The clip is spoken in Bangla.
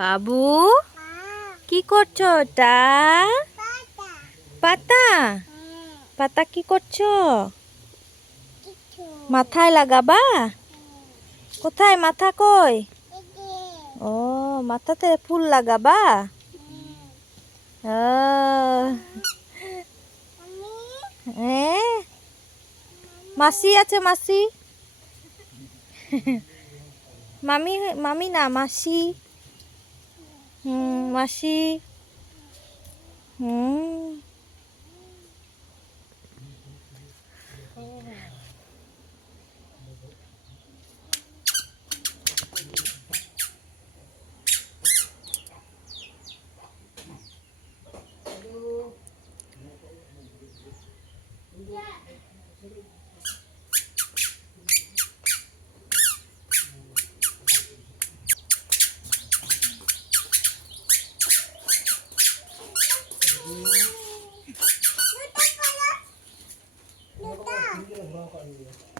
বাবু? কি করছ ওটা? পাতা? পাতা কি করছ? মাথায় লাগাবা? কোথায়? মাথা কই? ও, মাথাতে ফুল লাগাবা? মাসি আছে, মাসি? মামি মামি না, মাসি। 음, 맛이 음. Yeah. কখনো করেনি